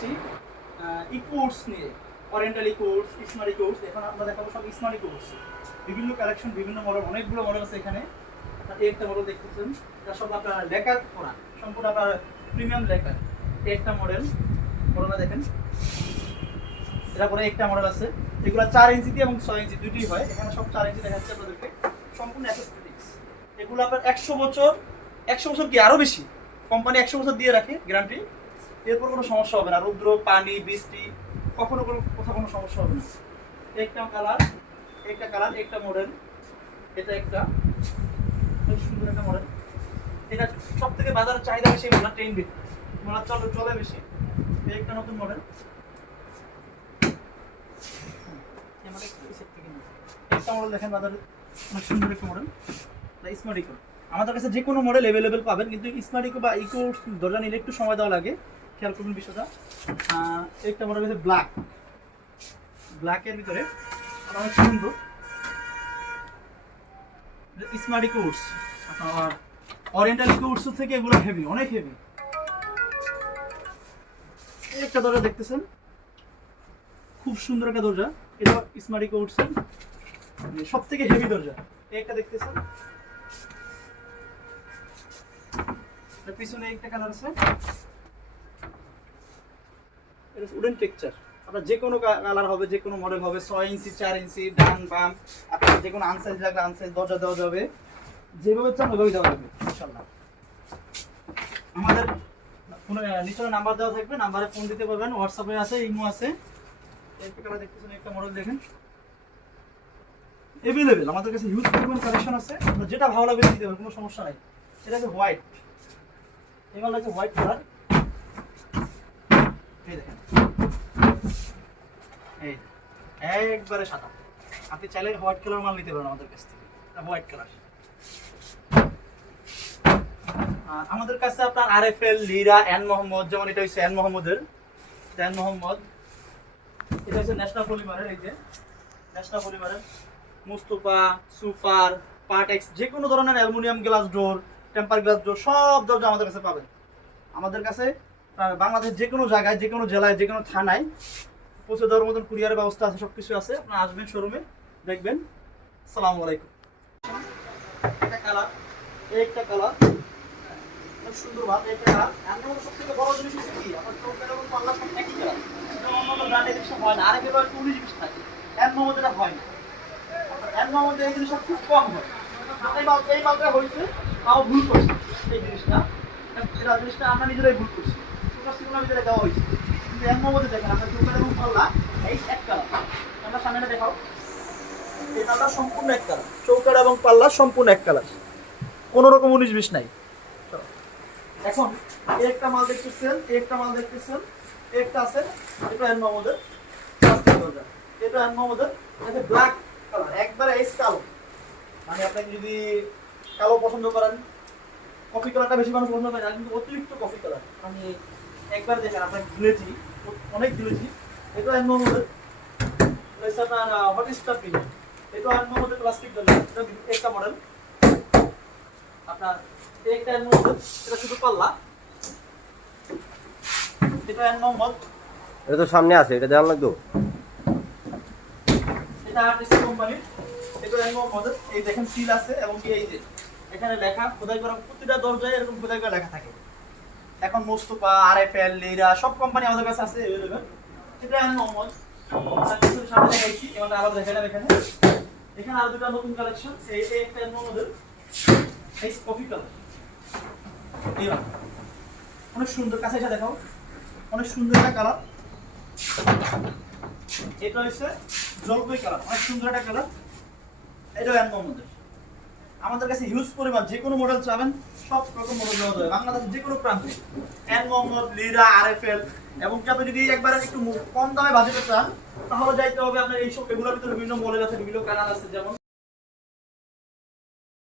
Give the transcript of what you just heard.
দেখাচ্ছি ইকোর্স নিয়ে, oriental ইকোর্স, smart ইকোর্স। এখন আমরা দেখাবো সব স্মার্ট ইকোর্স, বিভিন্ন কালেকশন, বিভিন্ন মডেল, অনেকগুলো মডেল আছে এখানে। আপনার এই একটা মডেল দেখতেছেন, এটা সব আপনার লেকার করা, সম্পূর্ণ আপনার প্রিমিয়াম লেকার। একটা মডেলটা দেখেন, এটা পরে একটা মডেল আছে, এগুলো 4 ইঞ্চি এবং 6 ইঞ্চি দুটোই হয়। এখানে সব 4 ইঞ্চি দেখাচ্ছে আপনাদেরকে, সম্পূর্ণ অ্যাসেসরিজ। এগুলো আপনার 100 বছর, 100 বছর কি আরো বেশি, কোম্পানি 100 বছর দিয়ে রাখে গ্যারান্টি। এরপর কোনো সমস্যা হবে না, রৌদ্র পানি বৃষ্টি কখনো কোনো সমস্যা হবে না। একটা কালার, একটা মডেল, এটা একটা খুব সুন্দর একটা মডেল। এটা সব থেকে বাজারের চাহিদা বেশি, মডেল ট্রেন্ড মডেল চলে বেশি। একটা নতুন মডেল, একটা মডেল দেখেন বাজারে, অনেক সুন্দর একটা মডেল, স্মার্ট ইকো। আমাদের কাছে যে কোনো মডেল অ্যাভেলেবেল পাবেন, কিন্তু স্মার্ট ইকো বা ইকো দরজা নিলে একটু সময় দেওয়া লাগে, খেয়াল করবেন বিষয়টা। একটা মডেল হচ্ছে ব্ল্যাকের ভিতরে অনেক সুন্দর স্মার্ট ইকোর্স। আর ওরিয়েন্টাল ইকোর্স থেকে এগুলো হেভি, অনেক হেভি। একটা দরজা দেখতেছেন, খুব সুন্দর একটা দরজা, এটা স্মার্ট ইকোর্স সব থেকে হেভি দরজা। একটা দেখতেছেন, পিছনে একটা কালার আছে, এটা উডেন টেক্সচার। আপনার যে কোনো কালার হবে, যে কোনো মডেল হবে, 6 ইঞ্চি 4 ইঞ্চি ডান বাম, আপনার যে কোনো আনসাইজ লাগলে আনসাইজ দরজা দেওয়া যাবে, যেভাবে চান ওইভাবে দেওয়া যাবে ইনশাআল্লাহ। আমাদের ফোনে নিচে নাম্বার দেওয়া থাকবে, নাম্বারে ফোন দিতে পারবেন, হোয়াটসঅ্যাপে আছে, ইমো আছে। একটা কালার দেখতেছেন, একটা মডেল দেখেন, এভেলেবেল আমাদের কাছে হিউজ পরিমাণ কালেকশন আছে, আপনার যেটা ভালো লাগবে দিতে পারবেন, কোনো সমস্যা নাই। এটা হচ্ছে হোয়াইট, এই মালটা হচ্ছে হোয়াইট কালার, এই দেখেন, এই একবারে সাদা। আপনি চাইলে হোয়াইট কালার মাল নিতে পারেন আমাদের কাছ থেকে, এটা হোয়াইট কালার। আর আমাদের কাছে আপনার আরএফএল, লিরা, এন মোহাম্মদ, যেমন এটা হচ্ছে এন মোহাম্মদের, এন মোহাম্মদ, এটা হচ্ছে ন্যাশনাল পলিমারের, এই যে ন্যাশনাল পলিমারের মুস্তফা, সুপার, পার্টেক্স, যে কোনো ধরনের aluminium glass door, temper glass door, সব দরজা আমাদের কাছে পাবেন। আমাদের কাছে বাংলাদেশের যে কোনো জায়গায়, যে কোনো জেলায়, যে কোনো থানায় পৌঁছে দেওয়ার মতন কুরিয়ারের ব্যবস্থা আছে, সব কিছু আছে। আপনারা আসবেন শোরুমে, দেখবেন। আসসালামু আলাইকুম। একটা কালার, একটা কালার, সুন্দর ভাব, একটা কালার। আমার সবথেকে বড় জিনিস হচ্ছে কি, আপনার চোখের এবং পাল্লা সব একই কালার। অন্যান্য ব্র্যান্ডের জিনিস হয় না, আরেক এবার 19 জিনিস থাকে, এন মোহাম্মদের হয় না। এন মোহাম্মদের এই জিনিসটা খুব কম হয়। এই মালটা হয়েছে, তাও ভুল করছে এই জিনিসটা, এটা জিনিসটা আমরা নিজেরাই ভুল করছি, সুপার সিগুলো ভিতরে দেওয়া হয়েছে। কিন্তু এন মোহাম্মদে দেখেন, আপনার চোখের এবং পাল্লা এই এক কালার। আমরা সামনে দেখাও, এই মালটা সম্পূর্ণ এক কালার, চৌকার এবং পাল্লা সম্পূর্ণ এক কালার, কোনো রকম 19-20 নাই। এখন একটা মাল দেখতেছেন, একটা মাল দেখতেছেন, একটা আছে, এটা এন মোহাম্মদের, এটা এন মোহাম্মদের, এটা ব্ল্যাক কালার, একবারে এস কালো। মানে আপনি যদি কালো পছন্দ করেন, কফি কালারটা বেশি মানুষ পছন্দ করে না, কিন্তু অতিরিক্ত কফি কালার, আমি একবার দেখেন আপনার ধুলেছি, অনেক ধুলেছি। এটা এন মোহাম্মদের, এটা আপনার হট স্টার পিন, এটা এন মোহাম্মদের প্লাস্টিক দরজা, এটা একটা মডেল আপনার, একটা এন মোহাম্মদ, এটা শুধু পাল্লা, এটা এন মোহাম্মদ, এটা তো সামনে আছে, এটা দেওয়া লাগতো, এটা আর্টিস্ট কোম্পানি, এটা এন মোহাম্মদ। এই দেখেন সিল আছে, এবং কি এই যে এখানে লেখা, খোদাই করা, প্রতিটা দরজায় এরকম খোদাই করা লেখা থাকে। এখন মুস্তফা, আরএফএল, লিরা, সব কোম্পানি আমাদের কাছে আছে अवेलेबल। এটা এন মোহাম্মদ, কিছু সামনে দেখাইছি, এবার আবার দেখালাম এখানে। এখানে আর দুটো নতুন কালেকশন, এই একটা এন মোহাম্মদের, এই কফি কালার, এই অনেক সুন্দর, কাছে এসে দেখাও, অনেক সুন্দর একটা কালার। এটা হচ্ছে জলপাই কালার, অনেক সুন্দর একটা কালার, এটা এন মোহাম্মদের। আমাদের কাছে হিউজ পরিমাণ, যে কোনো মডেল চাবেন সব রকম মডেল দেওয়া যাবে বাংলাদেশের যে কোনো প্রান্তে। এন মোহাম্মদ, লিরা, আরএফএল, এবং কি আপনি যদি একবার একটু কম দামে বাজেটে চান, তাহলে যাইতে হবে আপনার এইসব, এগুলোর ভিতরে বিভিন্ন মডেল আছে, বিভিন্ন কালার আছে, যেমন